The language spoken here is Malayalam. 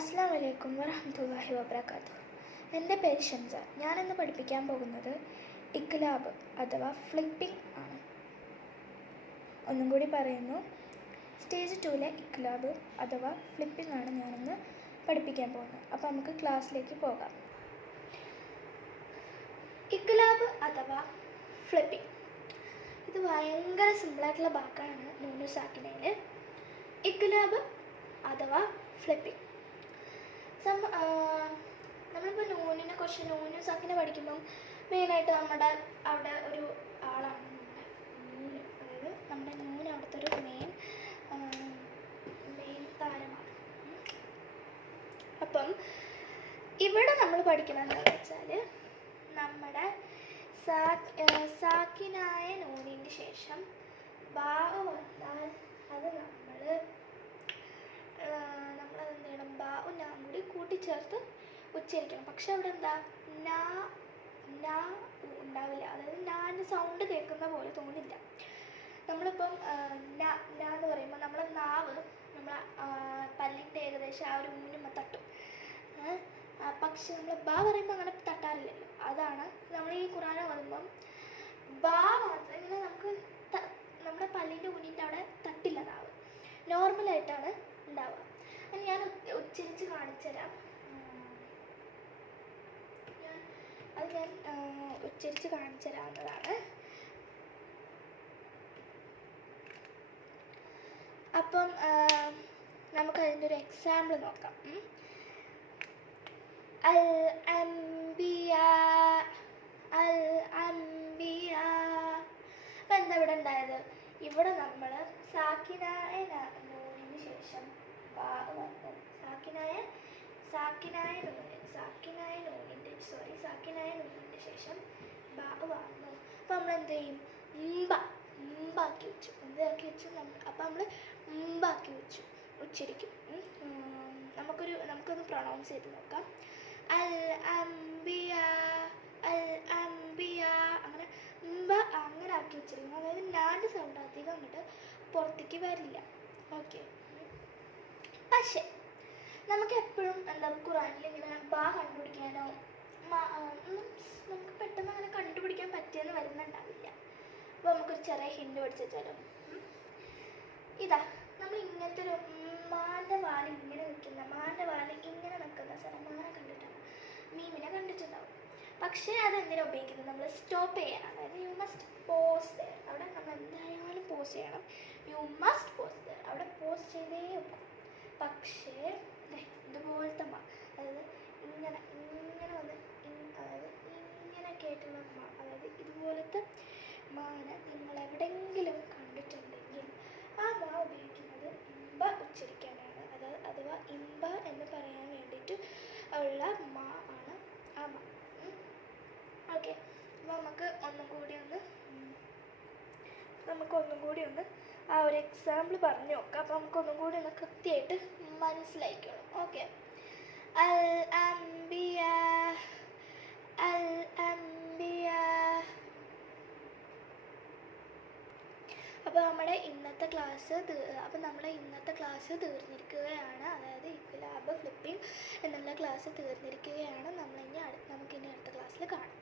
അസ്സലാമു അലൈക്കും വറഹ്മത്തുള്ളാഹി വബറകാതുഹു. എൻ്റെ പേര് ഷംസ. ഞാനിന്ന് പഠിപ്പിക്കാൻ പോകുന്നത് ഇഖ്ലാബ് അഥവാ ഫ്ലിപ്പിംഗ് ആണ്. ഒന്നും കൂടി പറയുന്നു, സ്റ്റേജ് 2-ലെ ഇഖ്ലാബ് അഥവാ ഫ്ലിപ്പിംഗ് ആണ് ഞാനിന്ന് പഠിപ്പിക്കാൻ പോകുന്നത്. അപ്പോൾ നമുക്ക് ക്ലാസ്സിലേക്ക് പോകാം. ഇഖ്ലാബ് അഥവാ ഫ്ലിപ്പിംഗ്, ഇത് ഭയങ്കര സിമ്പിളായിട്ടുള്ള വാക്കാണ് നൂനു സാക്കിനയിൽ. ഇഖ്ലാബ് അഥവാ ഫ്ലിപ്പിംഗ്. നമ്മളിപ്പോൾ നൂനിനെ കുറിച്ച് നൂനു സാക്കിനെ പഠിക്കുമ്പം മെയിനായിട്ട് നമ്മുടെ അവിടെ ഒരു ആളാണ് നൂന്, അതായത് നമ്മുടെ നൂന് അവിടുത്തെ ഒരു മെയിൻ താരമാണ്. അപ്പം ഇവിടെ നമ്മൾ പഠിക്കുന്നത് എന്താണെന്ന് വെച്ചാൽ, നമ്മുടെ സാക്കിനായ നൂനിൻ്റെ ശേഷം ബാ വന്നാൽ അത് നമ്മളതെന്ത് ചെയ്യണം, ബാവും നാം കൂടി കൂട്ടിച്ചേർത്ത് ഉച്ചരിക്കണം. പക്ഷെ അവിടെ എന്താ നാ ഉണ്ടാവില്ല, അതായത് നാൻ്റെ സൗണ്ട് കേൾക്കുന്ന പോലെ തോന്നില്ല. നമ്മളിപ്പം നാ എന്ന് പറയുമ്പോൾ നമ്മളെ നാവ് നമ്മളെ പല്ലിൻ്റെ ഏകദേശം ആ ഒരു ഊന്നുമ്മ തട്ടും. പക്ഷെ നമ്മൾ ബാ പറയുമ്പോൾ അങ്ങനെ തട്ടാറില്ലല്ലോ. അതാണ് നമ്മൾ ഈ ഖുർആൻ ഓതുമ്പം ബാ മാത്രം ഇങ്ങനെ നമുക്ക് നമ്മുടെ പല്ലിൻ്റെ ഊന്നിൻ്റെ അവിടെ തട്ടില്ല, നാവ് നോർമലായിട്ടാണ് ഉണ്ടാവുക. ഞാൻ ഉച്ചരിച്ച് കാണിച്ചു തരാം. ഞാൻ ഉച്ചരിച്ച് കാണിച്ചു തരാവുന്നതാണ്. അപ്പം നമുക്കതിൻ്റെ ഒരു എക്സാമ്പിൾ നോക്കാം. അൽ അംബിയ. അപ്പം എന്താ ഇവിടെ ഉണ്ടായത്? ഇവിടെ നമ്മൾ സാക്കിനായ നൂനിന് ശേഷം ബാ വന്നു. സാക്കിനായ നൂനിൻ്റെ ശേഷം ബാ വന്നു. അപ്പം നമ്മൾ എന്ത് ചെയ്യും? മ്പാക്കി വെച്ചു. എന്താക്കി വെച്ചു? അപ്പം നമ്മൾ മ്പാക്കി വെച്ചു ഉച്ചരിക്കും. നമുക്കൊന്ന് പ്രൊണൗൺസ് ചെയ്ത് നോക്കാം. അൽ അംബിയ, അങ്ങനെ അങ്ങനെ ആക്കി വെച്ചിരിക്കുന്നു. അതായത് നാല് സൗണ്ട് അധികം അങ്ങോട്ട് പുറത്തേക്ക് വരില്ല. ഓക്കെ. പക്ഷെ നമുക്ക് എപ്പോഴും എന്താ ഖുർആനിൽ ഇങ്ങനെ ബാ കണ്ടുപിടിക്കാനോ നമുക്ക് പെട്ടെന്ന് അങ്ങനെ കണ്ടുപിടിക്കാൻ പറ്റിയെന്ന് വരുന്നുണ്ടാവില്ല. അപ്പോൾ നമുക്കൊരു ചെറിയ ഹിൻഡ് പഠിച്ചു വെച്ചാലോ. ഇതാ നമ്മൾ ഇങ്ങനത്തെ ഒരു മാൻ്റെ വാല് ഇങ്ങനെ നിൽക്കുന്ന സ്ഥലം മാനെ കണ്ടിട്ടാണ്, മീമിനെ കണ്ടിട്ടുണ്ടാവും. പക്ഷേ അതെന്തിനാണ് ഉപയോഗിക്കുന്നത്? നമ്മൾ സ്റ്റോപ്പ് ചെയ്യണം. അതായത് യു മസ്റ്റ് പോസ് ദെയർ. അവിടെ നമ്മൾ എന്തായാലും പോസ് ചെയ്യണം. You must pause there. അവിടെ പോസ് ചെയ്തേ വെക്കും. പക്ഷേ ഇതുപോലത്തെ അതായത് ഇങ്ങനെ വന്ന് അതായത് ഇങ്ങനെയൊക്കെ ആയിട്ടുള്ള അതായത് ഇതുപോലത്തെ മാന നിങ്ങൾ എവിടെയെങ്കിലും കണ്ടിട്ടുണ്ടെങ്കിൽ ആ മാ ഉപയോഗിക്കുന്നത് ഇമ്പ ഉച്ചരിക്കാനാണ്. അഥവാ ഇമ്പ എന്ന് പറയാൻ വേണ്ടിയിട്ട് ഉള്ള മാ ആണ് ആ മാ. ഓക്കെ. അപ്പോൾ നമുക്ക് ഒന്നും കൂടി ഒന്ന് ആ ഒരു എക്സാമ്പിൾ പറഞ്ഞു നോക്കാം. അപ്പോൾ നമുക്കൊന്നും കൂടി ഒന്ന് കൃത്യമായിട്ട് മനസ്സിലായിക്കോളും. ഓക്കെ. അൽ അംബിയ. അപ്പോൾ നമ്മുടെ ഇന്നത്തെ ക്ലാസ് തീർന്നിരിക്കുകയാണ്. അതായത് ഇഖ്ലാബ് ഫ്ലിപ്പിംഗ് എന്നുള്ള ക്ലാസ് തീർന്നിരിക്കുകയാണ്. നമുക്കിനി അടുത്ത ക്ലാസ്സിൽ കാണാം.